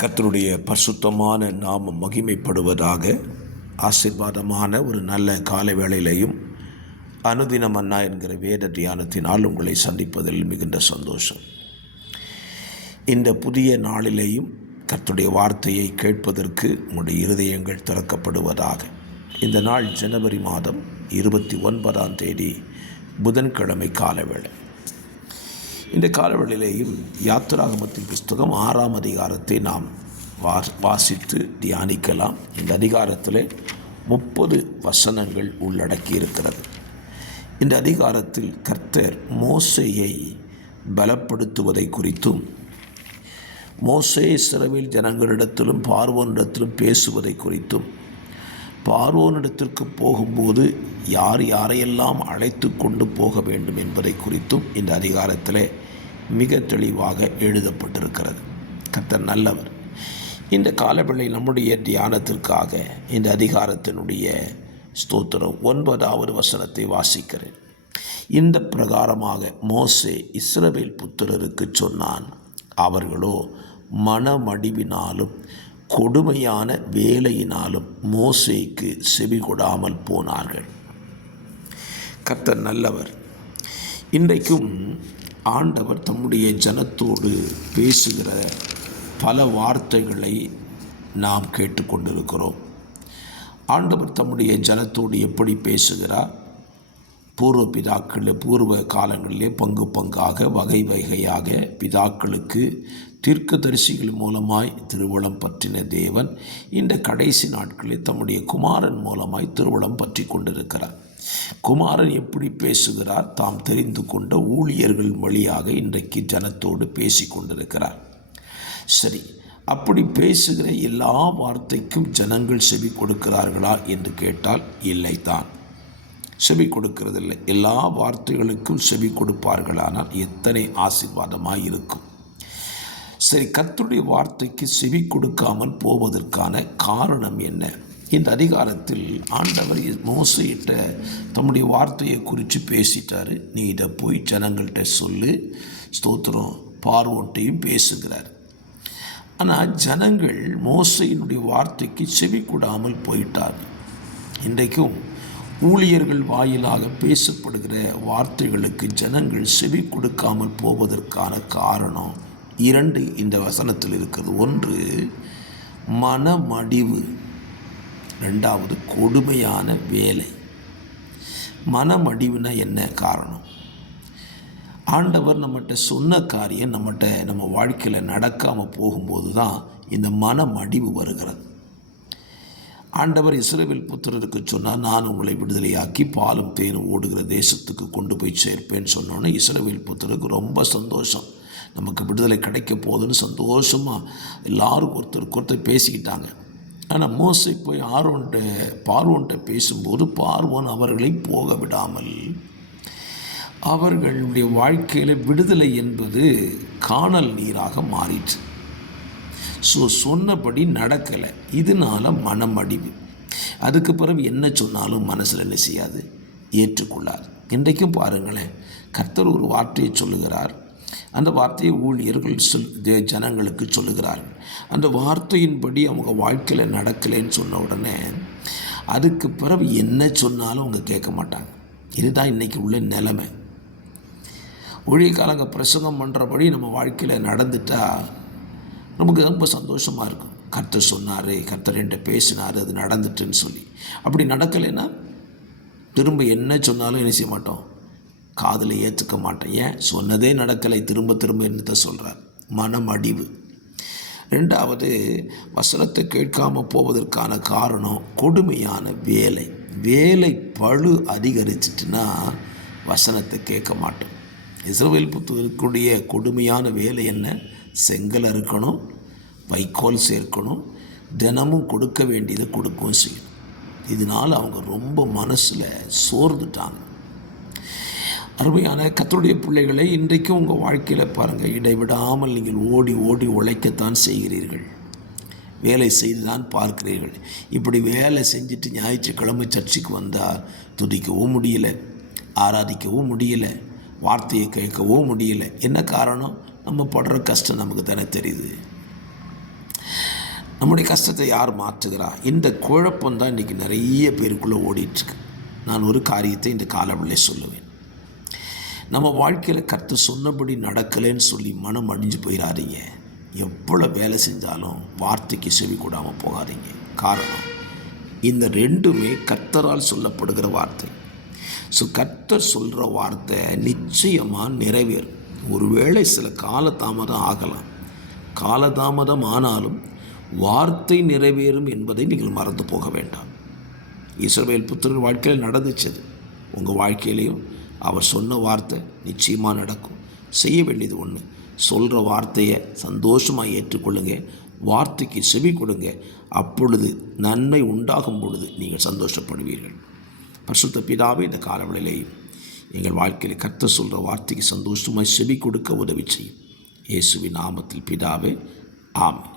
கர்த்தருடைய பரிசுத்தமான நாமம் மகிமைப்படுவதாக. ஆசீர்வாதமான ஒரு நல்ல காலை வேளையிலையும் அனுதின மன்னா என்கிற வேத தியானத்தினால் உங்களை சந்திப்பதில் மிகுந்த சந்தோஷம். இந்த புதிய நாளிலேயும் கர்த்தருடைய வார்த்தையை கேட்பதற்கு உங்களுடைய இருதயங்கள் திறக்கப்படுவதாக. இந்த நாள் ஜனவரி மாதம் 29 புதன்கிழமை காலவேளை. இந்த காலவெளியிலேயும் யாத்திராகமத்தின் புஸ்தகம் 6ஆம் அதிகாரத்தை நாம் வாசித்து தியானிக்கலாம். இந்த அதிகாரத்தில் 30 வசனங்கள் உள்ளடக்கி இருக்கிறது. இந்த அதிகாரத்தில் கர்த்தர் மோசேயை பலப்படுத்துவதை குறித்தும், மோசே இஸ்ரவேல் ஜனங்களிடத்திலும் பார்வோனிடத்திலும் பேசுவதை குறித்தும், பார்வோனிடத்திற்கு போகும்போது யார் யாரையெல்லாம் அழைத்து கொண்டு போக வேண்டும் என்பதை குறித்தும் இந்த அதிகாரத்தில் மிக தெளிவாக எழுதப்பட்டிருக்கிறது. கர்த்தர் நல்லவர். இந்த காலவேளை நம்முடைய தியானத்திற்காக இந்த அதிகாரத்தினுடைய ஸ்தோத்திரம் 9வது வசனத்தை வாசிக்கிறேன். இந்த பிரகாரமாக மோசே இஸ்ரவேல் புத்திரருக்கு சொன்னான், அவர்களோ மனமடிவினாலும் கொடுமையான வேலையினாலும் மோசேக்கு செவிகொடாமல் போனார்கள். கர்த்தர் நல்லவர். இன்றைக்கும் ஆண்டவர் தம்முடைய ஜனத்தோடு பேசுகிற பல வார்த்தைகளை நாம் கேட்டுக்கொண்டிருக்கிறோம். ஆண்டவர் தம்முடைய ஜனத்தோடு எப்படி பேசுகிறார்? பூர்வ காலங்களிலே பங்காக வகை வகையாக பிதாக்களுக்கு தீர்க்கதரிசிகள் மூலமாய் திருவுளம் பற்றின தேவன் இந்த கடைசி நாட்களில் தம்முடைய குமாரன் மூலமாய் திருவுளம் பற்றி கொண்டிருக்கிறார். குமாரன் எப்படி பேசுகிறார்? தாம் தெரிந்து கொண்ட ஊழியர்கள் வழியாக இன்றைக்கு ஜனத்தோடு பேசி கொண்டிருக்கிறார். சரி, அப்படி பேசுகிற எல்லா வார்த்தைக்கும் ஜனங்கள் செவி கொடுக்கிறார்களா என்று கேட்டால் இல்லைத்தான். செவி கொடுக்கிறதில்லை. எல்லா வார்த்தைகளுக்கும் செவி கொடுப்பார்களானால் எத்தனை ஆசீர்வாதமாக இருக்கும். சரி, கர்த்தருடைய வார்த்தைக்கு செவி கொடுக்காமல் போவதற்கான காரணம் என்ன? இந்த அதிகாரத்தில் ஆண்டவர் மோசேயிட்ட தம்முடைய வார்த்தையை குறித்து பேசிட்டார். நீ இதை போய் ஜனங்கள்கிட்ட சொல்லு, ஸ்தோத்திரம், பார்வோன்ட்டையும் பேசுகிறார். ஆனால் ஜனங்கள் மோசேயினுடைய வார்த்தைக்கு செவி கொடாமல் போயிட்டார். இன்றைக்கும் ஊழியர்கள் வாயிலாக பேசப்படுகிற வார்த்தைகளுக்கு ஜனங்கள் செவி கொடுக்காமல் போவதற்கான காரணம் 2 இந்த வசனத்தில் இருக்கிறது. 1 மனமடிவு, 2வது கொடுமையான வேலை. மனமடிவுனா என்ன காரணம்? ஆண்டவர் நம்மகிட்ட சொன்ன காரியம் நம்ம வாழ்க்கையில் நடக்காமல் போகும்போது தான் இந்த மனமடிவு வருகிறது. ஆண்டவர் இஸ்ரவேல் புத்திரருக்கு சொன்னால், நான் உங்களை விடுதலையாக்கி பாலும் தேனும் ஓடுகிற தேசத்துக்கு கொண்டு போய் சேர்ப்பேன்னு சொன்னோன்னே இஸ்ரவேல் புத்திரருக்கு ரொம்ப சந்தோஷம். நமக்கு விடுதலை கிடைக்க போகுதுன்னு சந்தோஷமாக எல்லாரும் ஒருத்தர் பேசிக்கிட்டாங்க. ஆனால் மோசே போய் பார்வோன்ட்ட பேசும்போது பார்வோன் அவர்களை போக விடாமல் அவர்களுடைய வாழ்க்கையில் விடுதலை என்பது காணல் நீராக மாறிற்று. சொன்னபடி நடக்கலை. இதனால் மனமடிவு. அதுக்கு பிறகு என்ன சொன்னாலும் மனசில் என்ன செய்யாது, ஏற்றுக்கொள்ளாது. இன்றைக்கும் பாருங்களேன், கர்த்தர் ஒரு வார்த்தையை சொல்லுகிறார். அந்த வார்த்தையை ஊழியர்கள் ஜனங்களுக்கு சொல்லுகிறார்கள். அந்த வார்த்தையின்படி அவங்க வாழ்க்கையில் நடக்கலைன்னு சொன்ன உடனே அதுக்கு பிறகு என்ன சொன்னாலும் அவங்க கேட்க மாட்டாங்க. இதுதான் இன்றைக்கி உள்ள நிலைமை. ஊழியக்காரங்க பிரசங்கம் பண்ணுறபடி நம்ம வாழ்க்கையில் நடந்துட்டால் நமக்கு ரொம்ப சந்தோஷமாக இருக்கும். கர்த்தர் சொன்னார், கர்த்தர் என்கிட்ட பேசினார், அது நடந்துட்டுன்னு சொல்லி. அப்படி நடக்கலைன்னா திரும்ப என்ன சொன்னாலும் என்ன செய்ய மாட்டோம், காதில் ஏற்றுக்க மாட்டேன். ஏன்? சொன்னதே நடக்கலை, திரும்ப என்னத்தை சொல்கிறார்? மனமடிவு. 2வது வசனத்தை கேட்காமல் போவதற்கான காரணம் கொடுமையான வேலை. வேலை பளு அதிகரிச்சிட்டுனா வசனத்தை கேட்க மாட்டோம். இஸ்ரவேல் புத்திரருக்குடைய கொடுமையான வேலை என்ன? செங்கல் அறுக்கணும், வைக்கோல் சேர்க்கணும், தினமும் கொடுக்க வேண்டியதை கொடுக்கவும் செய்யணும். இதனால் அவங்க ரொம்ப மனசில் சோர்ந்துட்டாங்க. அருமையான கர்த்தருடைய பிள்ளைகளை, இன்றைக்கும் உங்கள் வாழ்க்கையில் பாருங்கள், இடைவிடாமல் நீங்கள் ஓடி உழைக்கத்தான் செய்கிறீர்கள். வேலை செய்து தான் பார்க்கிறீர்கள். இப்படி வேலை செஞ்சுட்டு ஞாயிற்றுக்கிழமை சர்ச்சுக்கு வந்தால் துதிக்கவும் முடியல, ஆராதிக்கவும் முடியல, வார்த்தையை கேட்கவும் முடியல. என்ன காரணம்? நம்ம படுற கஷ்டம் நமக்கு தானே தெரியுது. நம்முடைய கஷ்டத்தை யார் மாற்றுகிறா? இந்த குழப்பம்தான் இன்றைக்கி நிறைய பேருக்குள்ளே ஓடிட்டுருக்கு. நான் ஒரு காரியத்தை இந்த காலவெளியில் சொல்லுவேன். நம்ம வாழ்க்கையில் கர்த்தர் சொன்னபடி நடக்கலைன்னு சொல்லி மனம் அடிஞ்சு போயிடாதீங்க. எவ்வளோ வேலை செஞ்சாலும் வார்த்தைக்கு செவி கூடாமல் போகாதீங்க. காரணம், இந்த ரெண்டுமே கர்த்தரால் சொல்லப்படுகிற வார்த்தை. ஸோ கர்த்தர் சொல்கிற வார்த்தை நிச்சயமாக நிறைவேறும். ஒருவேளை சில காலதாமதம் ஆகலாம். காலதாமதம் ஆனாலும் வார்த்தை நிறைவேறும் என்பதை நீங்கள் மறந்து போக வேண்டாம். இஸ்ரவேல் புத்திரர் வாழ்க்கையில் நடந்துச்சது. உங்கள் வாழ்க்கையிலையும் அவர் சொன்ன வார்த்தை நிச்சயமாக நடக்கும். செய்ய வேண்டியது ஒன்று, சொல்கிற வார்த்தையை சந்தோஷமாக ஏற்றுக்கொள்ளுங்க, வார்த்தைக்கு செவி கொடுங்க. அப்பொழுது நன்மை உண்டாகும் பொழுது நீங்கள் சந்தோஷப்படுவீர்கள். பரிசுத்த பிதாவே, இந்த காலவெளியிலேயும் எங்கள் வாழ்க்கையில் கர்த்தர் சொல்கிற வார்த்தைக்கு சந்தோஷமாக செவி கொடுக்க உதவி செய்யும். இயேசுவின் நாமத்தில் பிதாவே, ஆமென்.